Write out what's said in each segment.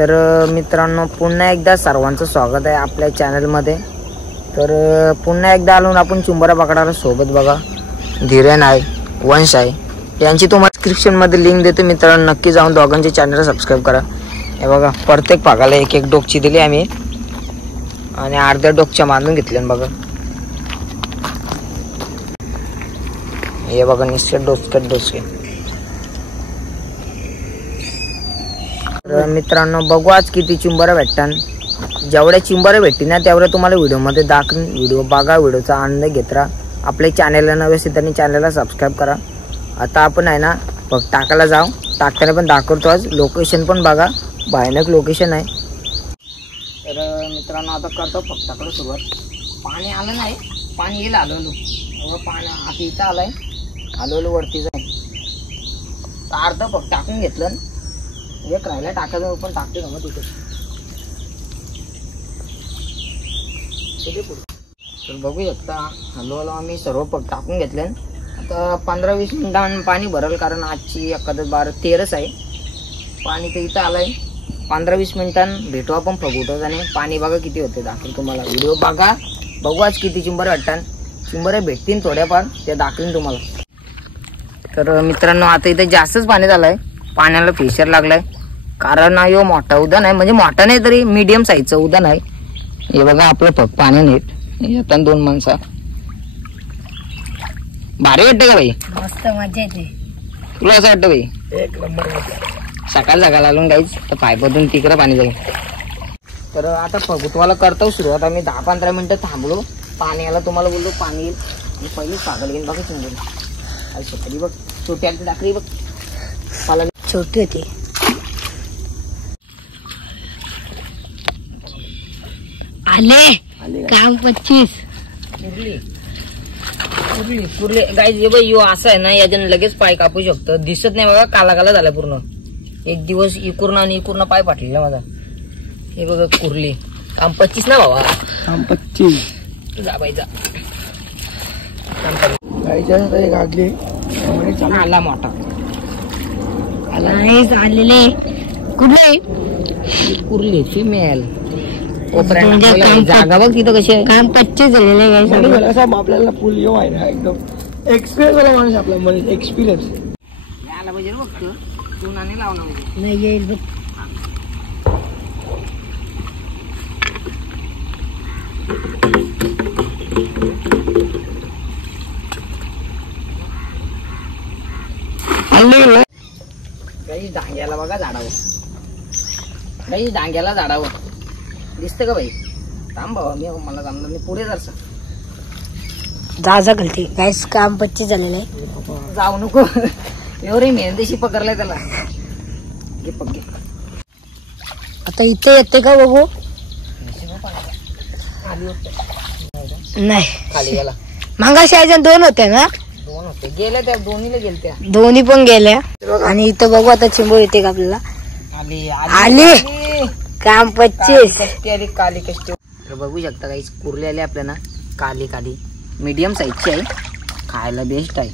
तर मित्रांनो पुन्हा एकदा सर्वांचं स्वागत आहे आपल्या चॅनलमध्ये। तर पुन्हा एकदा आलो आपण चिंबोरा पकडायला सोबत बघा धीरेन आहे, वंश आहे, यांची तुम्हाला डिस्क्रिप्शनमध्ये लिंक देतो मित्रांनो, नक्की जाऊन दोघांचे चॅनल सबस्क्राइब करा। हे बघा प्रत्येक भागाला एक एक डोकची दिली आम्ही आणि अर्ध्या डोकच्या बांधून घेतल्या बघा। हे बघा निश्चित डोसके। तर मित्रांनो बघू आज किती चिंबोरा भेटतात। जेवढ्या चिंबोरा भेटतील ना तेवढ्या तुम्हाला व्हिडिओमध्ये दाखवून व्हिडिओ बघा, व्हिडिओचा आनंद घेत राहा। आपल्या चॅनलला नवे असेल तर चॅनलला सबस्क्राइब करा। आता आपण आहे ना बघ टाकायला जाऊ, टाकताना पण दाखवतो आज लोकेशन पण बघा, भयानक लोकेशन आहे। तर मित्रांनो आता करतो फक्ताकडे सुरुवात। पाणी आलं नाही, पाणी येईल आलो पाणी आता इथं आलंय, आलो वरती जाईल अर्ध फक्त टाकून घेतलं, एक राहिला टाकायचं पण टाकते मग तिथे। तर बघू शकता हळू आम्ही सर्व पग टाकून घेतले। आता 15-20 मिनिटांनी पाणी भरल, कारण आजची एखादं 12-13 आहे पाणी। तर इथं आलंय 15-20 मिनिटांनी भेटू आपण फगुटत आणि पाणी बघा किती होते दाखवेल तुम्हाला। व्हिडिओ बघा, बघू आज किती चिंबोरे भेटतात। चिंबोरे भेटतील थोड्याफार, ते दाखवेल तुम्हाला। तर मित्रांनो आता इथे जास्तच पाणी झालंय, पाण्याला प्रेशर लागलाय, कारण यो मोठा उदान आहे, म्हणजे मोठा नाही तरी मीडियम साईजचं उदान आहे। हे बघा आपलं फक्त पाणी नीट येतात 2 माणसं। भारी वाटते का भाई? मस्त मजा येते। तुला असं वाटतं भाई? एक नंबर। सकाळ आलो गाईच तर पायपातून तिकडे पाणी जाईल। तर आता फगुटवाला करतो सुरुवात। आम्ही 10-15 मिनिटं थांबलो, पाणी आला तुम्हाला बोललो पाणी येईल आणि पहिलीच पागल घेईन बघा चिंबोरी। आई सकाळी बघ छोटी आली टाकली बघ, मला छोटी होती। आले काम 25 कुर्ली गाईज। हे बाई यो असं आहे ना, याच्यानं लगेच पाय कापू शकतो, दिसत नाही बघा, काला झाला पूर्ण। एक दिवस इकुर्ण आणि इकुर्ण पाय फाटलेला माझा। हे बघा कुर्ली काम 25 ना बाबा, काम 25 जा बाई जा। आला मोठा आलेले कुर्ली फिमेल जागा बघ तिथं कशी आहे। काम 25 झालेले आपल्याला फुल येऊ आहे ना, एकदम एक्सपिरियन्स वाला माणूस आपला मध्ये एक्सपिरियन्स यायला पाहिजे बघ, तू नाही लावणार नाही येईल बघ। काही डांग्याला बघा झाडावर, काही डांग्याला झाडावर दिसतं का भाई? थांब बाबा मी मला जमलं नाही, पुढे जरसा जा गलती गाईस। काम 25 झालेलं आहे, जाऊ नको एवढी मेहनतीशी पकडलाय त्याला। घे पग घे। आता इथे येते का बघू? नाही खाली गेला, मागाशी आयजन 2 होते ना, 2 होते गेल्या त्या, दोन्हीला गेलत्या, दोन्ही पण गेल्या। आणि इथं बघू आता चिंबोरी येते का आपल्याला? आली काम 25 आली काली कष्टी। तर बघू शकता काही कुर्ली आली आपल्याला काली मीडियम साईजची आहे, खायला बेस्ट आहे।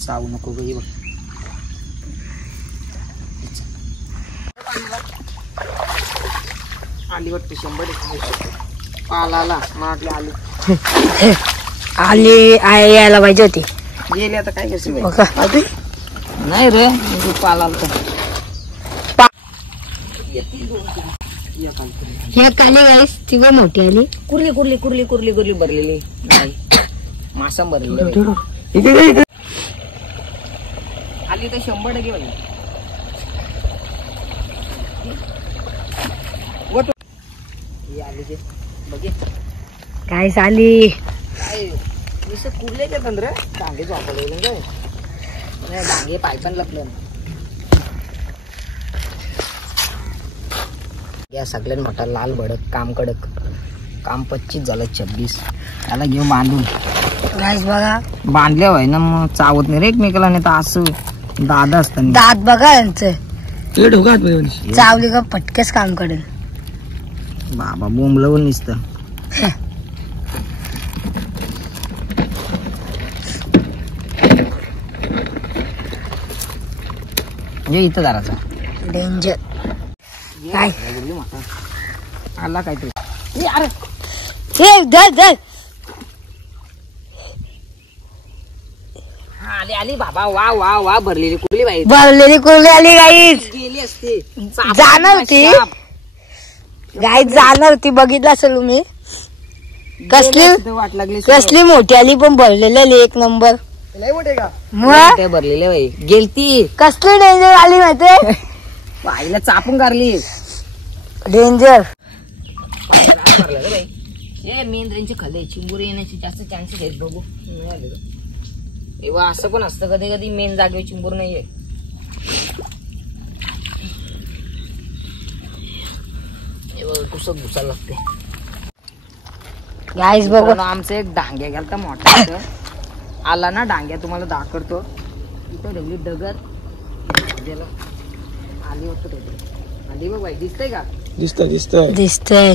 चावू नको गई बघ, आली वाटते 100 आला म्हटलं आली यायला पाहिजे होती, गेली आता काय करते नाही रे पाला ह्या काली गाईस ती पण मोठी आली। कुर्ली भरलेली नाही, मासा भरलेली आली तर 100% भाई। आली बघे गाईस आली कुर्ले का तंत्र डांगे वापरले काय डांगे पायपन लपलं या सगळ्यात मोठा लाल भडक काम कडक। काम 25 झालं 26 त्याला घेऊन बांधून गाईस बघा बांधल्या व्हाय ना, मग चावत नाही रे एकमेकाला, नाही तर असं दादा असतं दात बघा यांचं, चावली का पटकेच काम करेल बाबा, बोंबलवून निसतं। इथं दाराचा डेंजर काय आला काहीतरी हे धर धर आली आली बाबा वा वा वा भरलेली कुठली बाई भरलेली कुर्ली आली गाईच गेली असते जाणार होती गाईच जाणार होती बघितलं असेल तुम्ही कसली वाट लागली कसली मोठी आली पण भरलेली आली एक नंबर लय मोठे का मग भरलेले बाई गेलती कसली डेंजर आली माहितीये बाईला चापून काढली डेंजर भरलं बाई हे मेंढरांची खले चिंबुरी येण्याची जास्त चान्सेस आहेत बघू तेव्हा असं पण असतं कधी कधी मेन जागेवर चिंबूर नाहीये कुसत घुसायला लागते गाईस बघ आमचं एक डांग्या गेलता मोठा इथं. आला ना डांग्या तुम्हाला दाखवतो इथं ठेवली डगर त्याला आली होत आली बघ बाई दिसतंय का दिसतंय दिसतंय दिसतंय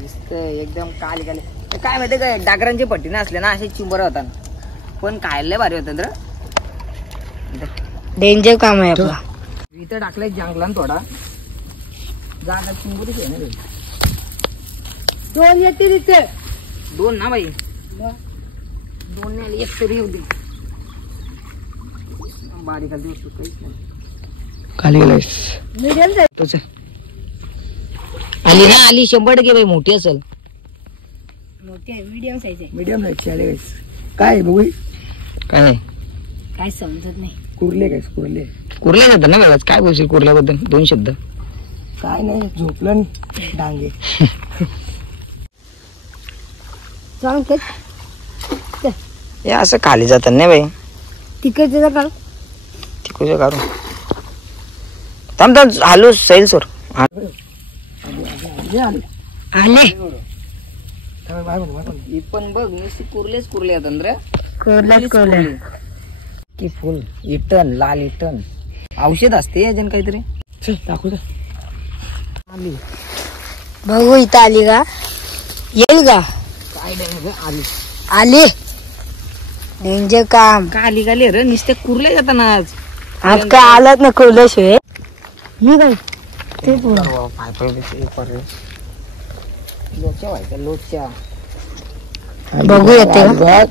दिसतंय एकदम काली काली काय माहितीये काय डागरांची पट्टी ना असले ना असे चिंबर होतात पण खायला भारी होतात रे डेंजर काम आहे आपला इथं टाकलंय जंगलान थोडा जागा चिंबुरीच आहे ना रे. दोन येते तिथे दोन ना बाई दोन नाही आली एक तरी येऊ दे बारीक दिवस काहीच नाही खाली गेलायस मीडियम आली ना आली 100% बाई मोठी असेल मोठी आहे मीडियम साईज आहे मीडियम साईजची आले गाईस काय बघू काय काय समजत नाही कुर्ले गाईस कुर्ले कुर्ल्या जातं ना वेळाच काय बोलशील कुर्ल्याबद्दल 2 शब्द काय नाही झोपलं डांगे सांग हे असं खाली जातात नाही बाई तिकडचं काढ तिकडे काढू थांब थांब हालू सैल सोर आले ही पण बघ नुसती कुर्लेच कुर्ले येतात रे कोरला की फुल इटन लाल इटन औषध असते याच्यानं काहीतरी चल दाखवू आली बघू इथं आली का येईल का काय नाही आली आली डेंजर काम का आली का रे नुसते कुर्ले जातात ना आज आज काय आलात ना कोरल्याशिवाय मी काय ते लोच्या व्हायच्या लोच्या बघू येते का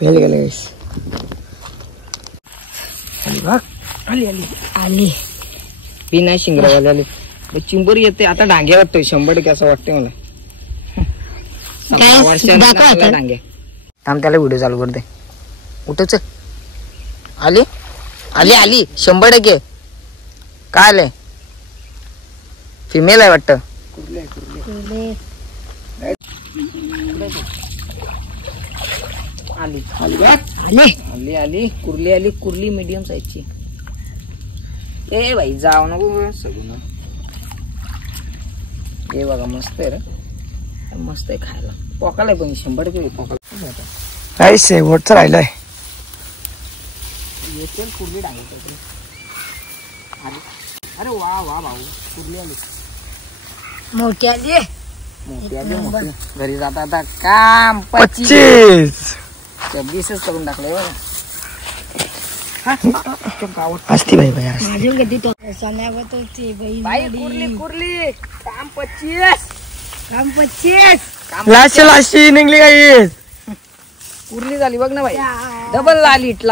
पहिले गेले गाईस आली आली पिना शिंगरावाले आले चिंबोरी येते आता डांगे वाटतोय 100% असं वाटतंय मला दाखवा डांगे थांब त्याला व्हिडिओ चालू करते उठच आली आली आली 100% काय आलंय फिमेल आहे वाटतं आली आली आली आली कुर्ली मीडियम साईजची ए भाई जाऊ नको सगळं हे बघा मस्त आहे रे मस्त आहे खायला पोकाला पण 100% पोकाला काय शेवटचं राहिलंय येते कुर्ली डांगे आली अरे वा वा भाऊ कुर्ली आली मोठी आली मोठी आली मोठी घरी जाता आता काम 26 करून टाकलंय असती भाई भाई माझी कधी तो सण्यावर होती बाई कुर्ली काम 25 काम 25 लाशी निघली गाईस कुर्ली झाली बघ ना बाई डबल लालीट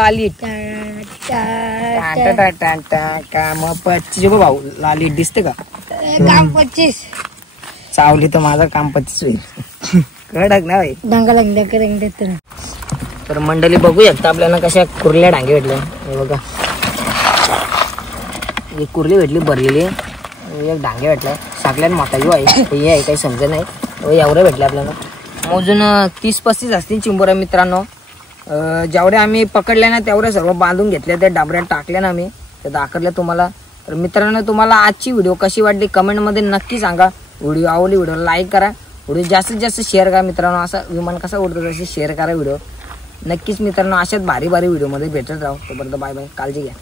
काम 25 बघ भाऊ लालीट दिसते का काम 25 चावली तर माझं काम 25 होईल कडक ना भाई डांगा लागल्या तर मंडळी बघू शकता आपल्याला कशा कुर्ल्या डांगे भेटल्या हे बघा एक कुर्ली भेटली भरलेली एक डांगे भेटलाय सगळ्यात मोठा जो आहे हे आहे काही समजत नाही एवढं भेटलं आपल्याला मोजून 30-35 असतील चिंबोऱ्या मित्रांनो जेवढ्या आम्ही पकडल्या ना तेवढ्या सर्व बांधून घेतल्या त्या डाबऱ्यात टाकल्या ना आम्ही त्या दाखवल्या तुम्हाला. तर मित्रांनो तुम्हाला आजची व्हिडिओ कशी वाटली कमेंटमध्ये नक्की सांगा. व्हिडिओ आवडली व्हिडिओ लाईक करा, व्हिडिओ जास्तीत जास्त शेअर करा मित्रांनो. असा विमान कसा उडतो तसे शेअर करा व्हिडिओ नक्कीच मित्रांनो. अशाच भारी भारी व्हिडिओमध्ये भेटत राहू. तोपर्यंत बाय बाय, काळजी घ्या.